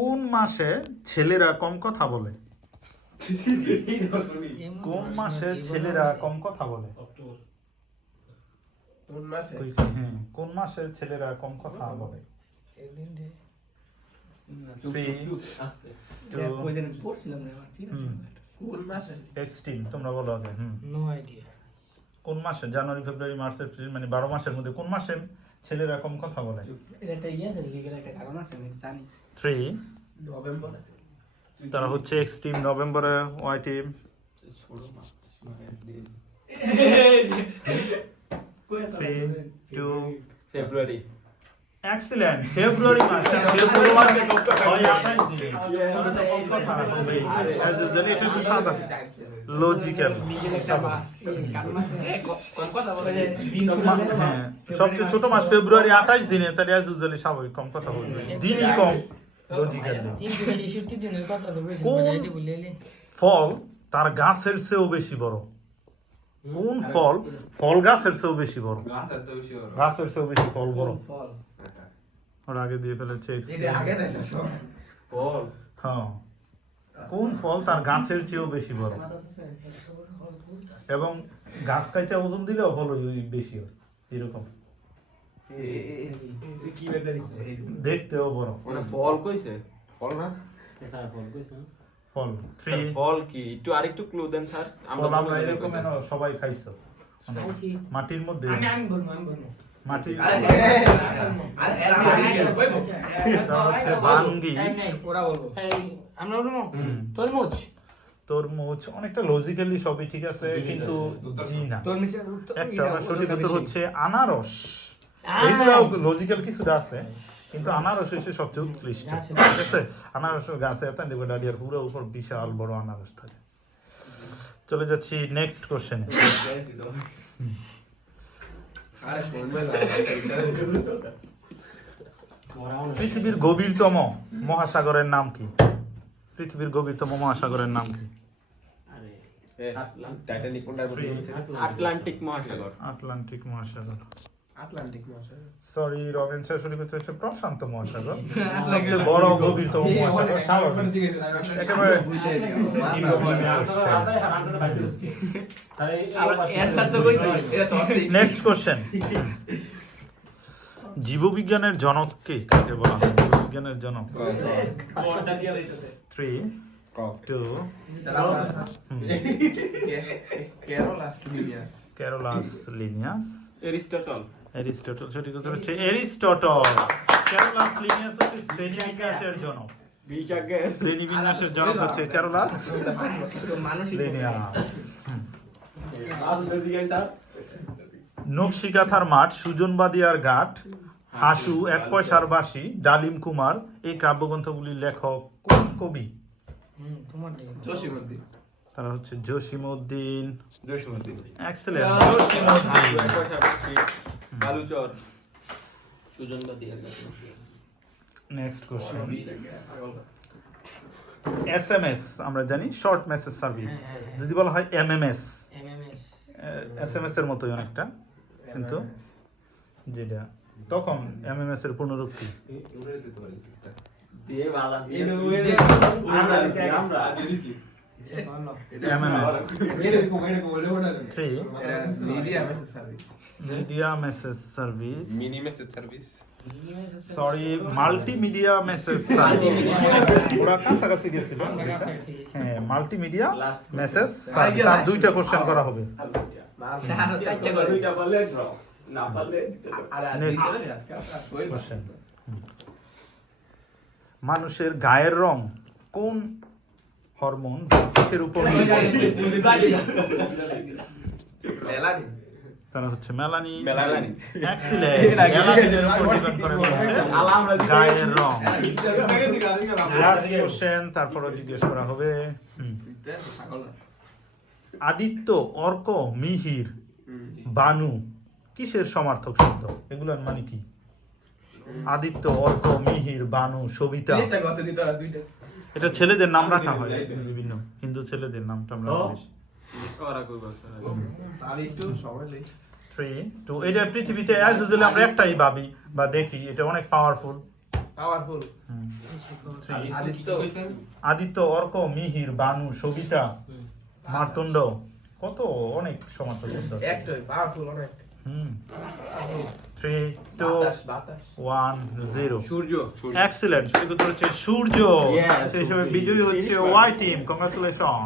কোন মাসে ছেলেরা কম কথা বলে? কোন মাসে ছেলেরা কম কথা বলে? কোন মাসে? হ্যাঁ কোন মাসে ছেলেরা কম কথা বলে? তোমরা বলো আগে কোন মাসে? জানুয়ারি ফেব্রুয়ারি মার্চ এপ্রিল মানে বারো মাসের মধ্যে কোন মাসে ছেলেরা কম কথা বলে। এটা একটা ইয়ে আছে লিগেল একটা কারণ আছে আমি জানি। থ্রি তারা হচ্ছে এক্সট্রিম নভেম্বরে Y team three two February excellent February মাস ফেব্রুয়ারি মাসে হয় আঠাশ দিন তাহলে তো কম কথা এটা হচ্ছে লজিক্যাল বলে দিন হ্যাঁ। সবচেয়ে ছোট মাস ফেব্রুয়ারি আঠাশ দিনে তাহলে অ্যাজ ইউজুয়ালি স্বাভাবিক কম কথা বলবে। দিনই কম। লজিক্যাল তিনশো ছেষট্টি দিনের কথা তো বেশি কোন- ফল তার গাছের চেয়েও বেশি বড়? কোন ফল? ফল গাছের চেয়েও বেশি বড়। গাছের চেয়েও বেশি ফল বড়। ফল? আগে দিয়ে ফেলেছে হ্যাঁ। কোন ফল তার গাছের চেয়েও বেশি বড়? এবং গাছ কাইতে ওজন দিলেও ফল বেশি হয় এরকম। দেখতেও বড়। ওটা ফল কইছে? ফল না? ফল থ্রি ফল কি? একটু আরেকটু ক্লু দেন স্যার। ফল আমরা এরকম সবাই খাইছো। মাটির মধ্যে? আমি আমি বলব আমি বলব মাটির হচ্ছে বাঙ্গি ওরা আমরা তরমুজ। তরমুজ অনেকটা লজিক্যালি সবই ঠিক আছে কিন্তু জি না। একটা সঠিক উত্তর হচ্ছে আনারস। আহ! লজিক্যাল কিছুটা আছে। কিন্তু আনারস হচ্ছে সবচেয়ে উৎকৃষ্ট গাছে। ঠিক আছে? আনারস গাছে এত দেখবে ডালিয়ার পুরো উপর বিশাল বড় আনারস থাকে। চলে যাচ্ছি নেক্সট কোশ্চেনে পৃথিবীর গভীরতম মহাসাগরের নাম কি? পৃথিবীর গভীরতম মহাসাগরের নাম কি? আটলান্টিক মহাসাগর। আটলান্টিক মহাসাগর। আটলান্টিক মহাসাগর। সরি রবিন স্যার সঠিক উত্তর হচ্ছে প্রশান্ত মহাসাগর। সবচেয়ে বড় গভীরতম মহাসাগর একেবারে অ্যানসার তো কইছি। এটা তো নেক্সট কোশ্চেন জীববিজ্ঞানের জনক কে? কাকে বলা হয়? জীববিজ্ঞানের জনক। Three two Carolus Linnaeus. Carolus Linnaeus Aristotle. Aristotle সঠিক উত্তর হচ্ছে এরিস্টটল ক্যারোলাস লিনিয়াস হচ্ছে শ্রেণীবিন্যাসের জনক। শ্রেণীবিন্যাসের জনক হচ্ছে ক্যারোলাস নকশিকাথার মাঠ সুজনবাদিয়ার ঘাট হাসু এক পয়সার বাসি ডালিম কুমার এই কাব্যগ্রন্থগুলির লেখক কোন কবি? হুম তোমার দিকে। জসিমউদ্দিন। তারা হচ্ছে জসিমউদ্দিন। জসিমউদ্দিন। এক্সেলেন্ট বালুচর সুজন বাদিয়ার কাছে নেক্সট কোশ্চেন এসএমএস আমরা জানি শর্ট মেসেজ সার্ভিস যদি বলা হয় এমএমএস MMS এসএমএস এর মতোই অনেকটা কিন্তু যেটা তখন এমএমএস এর দিয়ে আমরা media message service media message service mini message service sorry multimedia message service ওরা কাছাকাছি গেছিল হ্যাঁ মাল্টিমিডিয়া মেসেজ সার্ভিস আর দুইটা কোশ্চেন করা হবে মানুষের গায়ের রং কোন হরমোন কিসের উপর তারা হচ্ছে মেলানি মেলানিন। এক্সিলেন্ট উপর ডিপেন্ড করে গায়ের রং। লাস্ট কোশ্চেন তারপরে জিজ্ঞেস করা হবে। আদিত্য অর্ক মিহির বানু কিসের সমার্থক শব্দ? এগুলোর মানে কি? আদিত্য অর্ক মিহির বানু সবিতা। একটা এটা ছেলেদের নাম রাখা হয়। বিভিন্ন। হিন্দু ছেলেদের নামটা আমরা বেশি ওরা কই বলছে আর একটু সময় নেই থ্রি টু এটা পৃথিবীতে অ্যাজ ইউজুয়ালি আমরা একটাই ভাবি বা দেখি। এটা অনেক powerful powerful hmm. Aditya. Arka Mihir Bhanu Savita Martanda. কত অনেক সমর্থক একটাই পাওয়ারফুল অনেক। Hmm. Three two one zero সূর্য এক্সিলেন্ট সঠিক উত্তর হচ্ছে সূর্য। Yes, সেই হিসেবে। বিজয়ী হচ্ছে ওয়াই টিম কংগ্রাচুলেশন